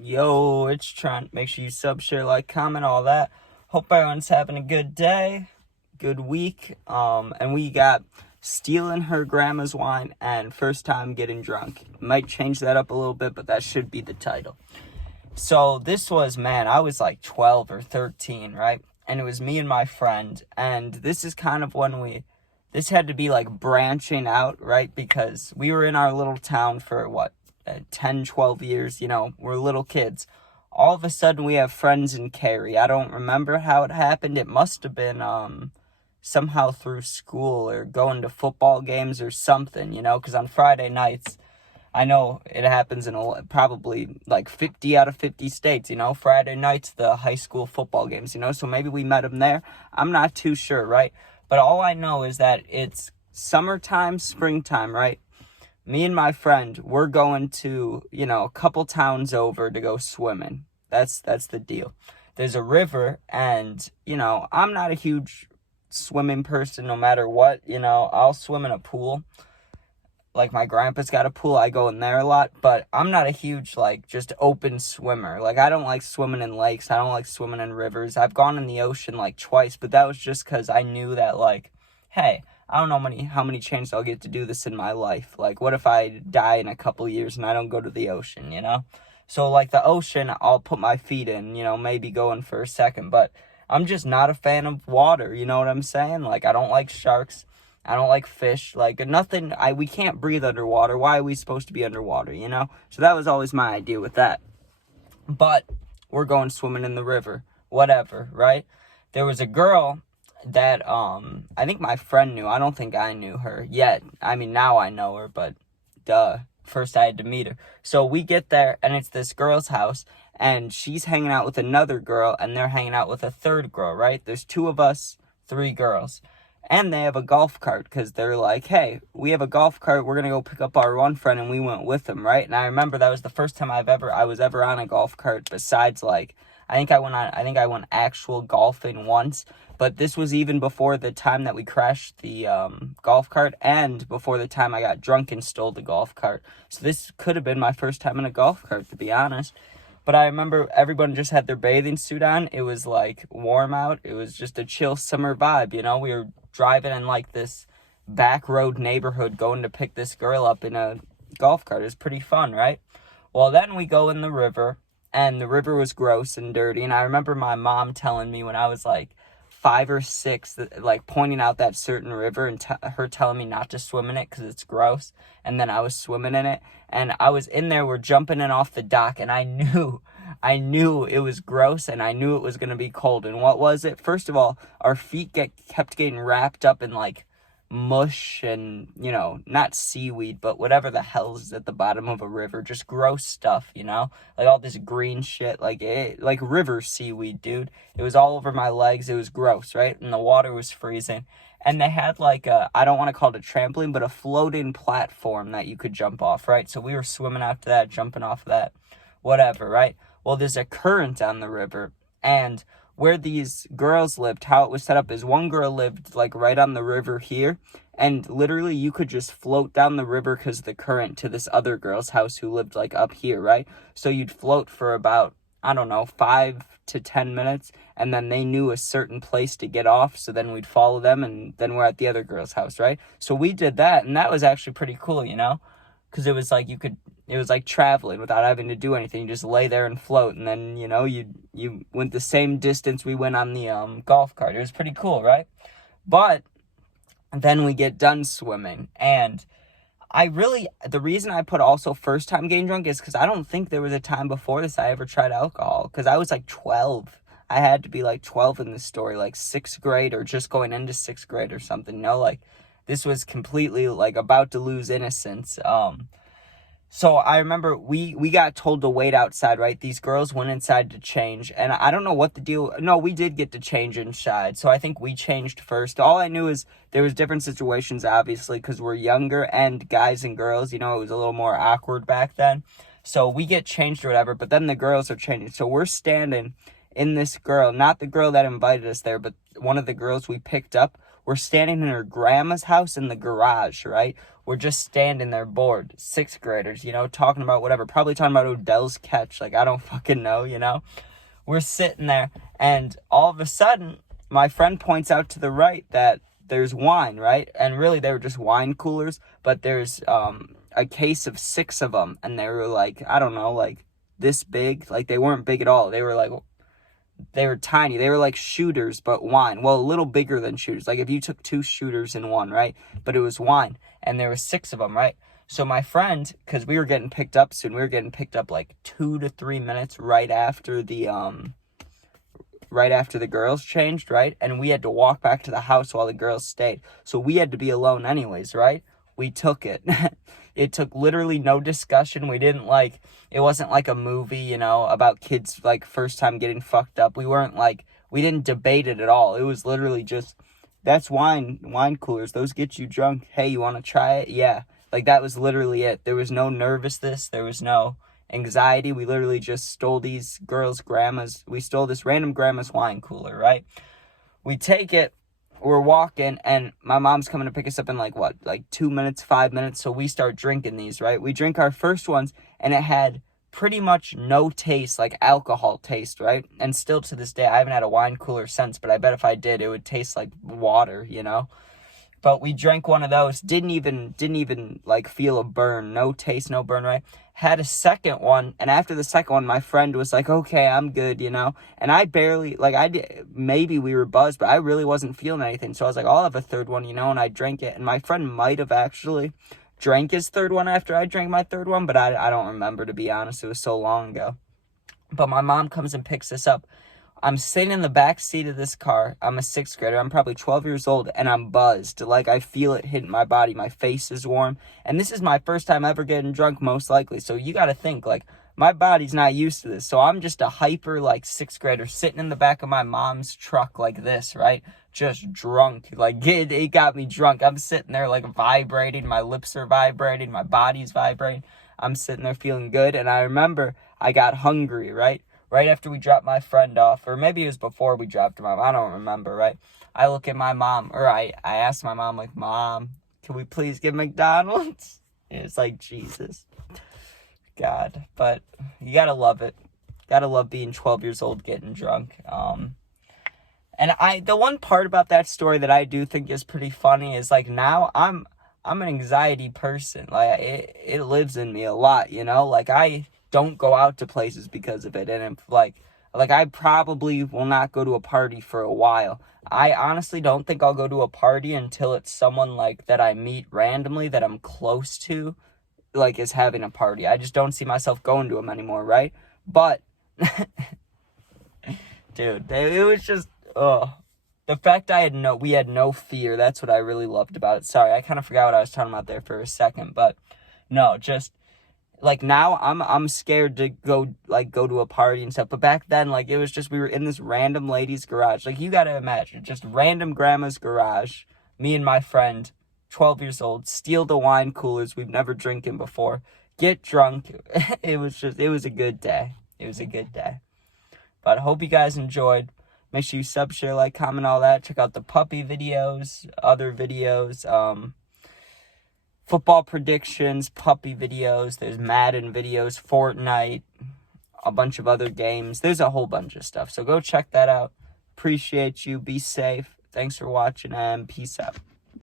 Yo, it's Trent. Make sure you sub, share, like, comment, all that. Hope everyone's having a good day, good week. And we got stealing her grandma's wine and first time getting drunk. Might change that up a little bit, but that should be the title. So this was, I was like 12 or 13, right? And it was me and my friend. And this is kind of when this had to be like branching out, right? Because we were in our little town for 10, 12 years, we're little kids. All of a sudden we have friends in Cary. I don't remember how it happened. It must have been somehow through school or going to football games or something, because on Friday nights, I know it happens in probably like 50 out of 50 states, Friday nights, the high school football games, so maybe we met them there. I'm not too sure, right? But all I know is that it's summertime, springtime, right? Me and my friend, we're going to, a couple towns over to go swimming. That's the deal. There's a river, and, I'm not a huge swimming person no matter what. I'll swim in a pool. Like, my grandpa's got a pool. I go in there a lot, but I'm not a huge, just open swimmer. I don't like swimming in lakes. I don't like swimming in rivers. I've gone in the ocean, twice, but that was just because I knew that, hey, I don't know how many chances I'll get to do this in my life. What if I die in a couple years and I don't go to the ocean, So, the ocean, I'll put my feet in, maybe go in for a second. But I'm just not a fan of water, you know what I'm saying? I don't like sharks. I don't like fish. Nothing, we can't breathe underwater. Why are we supposed to be underwater, So that was always my idea with that. But we're going swimming in the river. Whatever, right? There was a girl that I think my friend knew. I don't think I knew her yet. I mean, now I know her, but first I had to meet her. So we get there, and it's this girl's house, and she's hanging out with another girl, and they're hanging out with a third girl, right? There's 2 of us, 3 girls. And they have a golf cart, because they're like, hey, we have a golf cart, we're going to go pick up our one friend, and we went with them, right? And I remember that was the first time I was ever on a golf cart, besides, I think I went actual golfing once, but this was even before the time that we crashed the golf cart, and before the time I got drunk and stole the golf cart. So this could have been my first time in a golf cart, to be honest. But I remember everyone just had their bathing suit on. It was warm out. It was just a chill summer vibe, We were driving in this back road neighborhood going to pick this girl up in a golf cart. It was pretty fun, right? Well, then we go in the river, and the river was gross and dirty. And I remember my mom telling me when I was 5 or 6, pointing out that certain river and her telling me not to swim in it because it's gross. And then I was swimming in it, and I was in there. We're jumping in off the dock, and I knew it was gross, and I knew it was going to be cold. And what was it? First of all, our feet kept getting wrapped up in mush and, not seaweed, but whatever the hell is at the bottom of a river, just gross stuff, all this green shit, river seaweed, dude. It was all over my legs. It was gross, right? And the water was freezing. And they had I don't want to call it a trampoline, but a floating platform that you could jump off, right? So we were swimming out to that, jumping off of that, whatever, right? Well, there's a current on the river, and where these girls lived, how it was set up is one girl lived right on the river here, and literally you could just float down the river because of the current to this other girl's house who lived up here, right? So you'd float for about, I don't know, 5 to 10 minutes, and then they knew a certain place to get off, so then we'd follow them, and then we're at the other girl's house, right? So we did that, and that was actually pretty cool, because it was it was like traveling without having to do anything. You just lay there and float, and then, you went the same distance we went on the golf cart. It was pretty cool, right? But then we get done swimming, and the reason I put also first time getting drunk is because I don't think there was a time before this I ever tried alcohol, because I was 12. I had to be 12 in this story, 6th grade or just going into 6th grade or something, this was completely about to lose innocence. So I remember we got told to wait outside, right? These girls went inside to change, and I don't know what the deal. No, we did get to change inside, so I think we changed first. All I knew is there was different situations, obviously, because we're younger, and guys and girls, it was a little more awkward back then. So we get changed or whatever, but then the girls are changing. So we're standing in this girl, not the girl that invited us there, but one of the girls we picked up. We're standing in her grandma's house in the garage, right? We're just standing there bored, 6th graders, you know, talking about whatever, probably talking about Odell's catch, like, I don't fucking know, you know? We're sitting there, and all of a sudden, my friend points out to the right that there's wine, right? And really, they were just wine coolers, but there's a case of 6 of them, and they were like, I don't know, like this big. Like, they weren't big at all. They were tiny. They were like shooters, but wine. Well, a little bigger than shooters. Like if you took 2 shooters in one, right? But it was wine, and there were 6 of them, right? So my friend, because we were getting picked up soon, we were getting picked up like 2 to 3 minutes right after the girls changed, right? And we had to walk back to the house while the girls stayed. So we had to be alone anyways, right? We took it. It took literally no discussion. We didn't it wasn't like a movie, you know, about kids like first time getting fucked up. We didn't debate it at all. It was literally just, that's wine coolers. Those get you drunk. Hey, you want to try it? Yeah. Like that was literally it. There was no nervousness. There was no anxiety. We literally just stole these girls' grandmas. We stole this random grandma's wine cooler, right? We take it. We're walking, and my mom's coming to pick us up in like 2 minutes, 5 minutes. So we start drinking these, right? We drink our first ones, and it had pretty much no taste, like alcohol taste, right? And still to this day, I haven't had a wine cooler since, but I bet if I did, it would taste like water, you know? But we drank one of those, didn't even like feel a burn, no taste, no burn, right? Had a second one, and after the second one, my friend was like, okay, I'm good, you know? And I barely, maybe we were buzzed, but I really wasn't feeling anything. So I was like, I'll have a third one, you know? And I drank it, and my friend might have actually drank his third one after I drank my third one, but I don't remember, to be honest. It was so long ago. But my mom comes and picks us up. I'm sitting in the back seat of this car. I'm a 6th grader. I'm probably 12 years old, and I'm buzzed. Like, I feel it hitting my body. My face is warm. And this is my first time ever getting drunk, most likely. So you got to think, like, my body's not used to this. So I'm just a hyper, 6th grader sitting in the back of my mom's truck like this, right? Just drunk. Like, it got me drunk. I'm sitting there, vibrating. My lips are vibrating. My body's vibrating. I'm sitting there feeling good. And I remember I got hungry, right? Right after we dropped my friend off, or maybe it was before we dropped him off. I don't remember, right? I look at my mom, or I asked my mom, like, Mom, can we please get McDonald's? And it's like, Jesus. God. But you gotta love it. Gotta love being 12 years old getting drunk. And the one part about that story that I do think is pretty funny is, now I'm an anxiety person. It lives in me a lot, you know? I don't go out to places because of it, and I probably will not go to a party for a while. I honestly don't think I'll go to a party until it's someone that I meet randomly that I'm close to, is having a party. I just don't see myself going to them anymore, right? But dude, it was just the fact we had no fear. That's what I really loved about it. Sorry, I kind of forgot what I was talking about there for a second, but no, just now I'm scared to go to a party and stuff. But back then, it was just, we were in this random lady's garage. You got to imagine, just random grandma's garage. Me and my friend, 12 years old, steal the wine coolers we've never drinking before. Get drunk. It was a good day. It was a good day. But I hope you guys enjoyed. Make sure you sub, share, like, comment, all that. Check out the puppy videos, other videos, football predictions, puppy videos, there's Madden videos, Fortnite, a bunch of other games. There's a whole bunch of stuff. So go check that out. Appreciate you. Be safe. Thanks for watching, and peace out.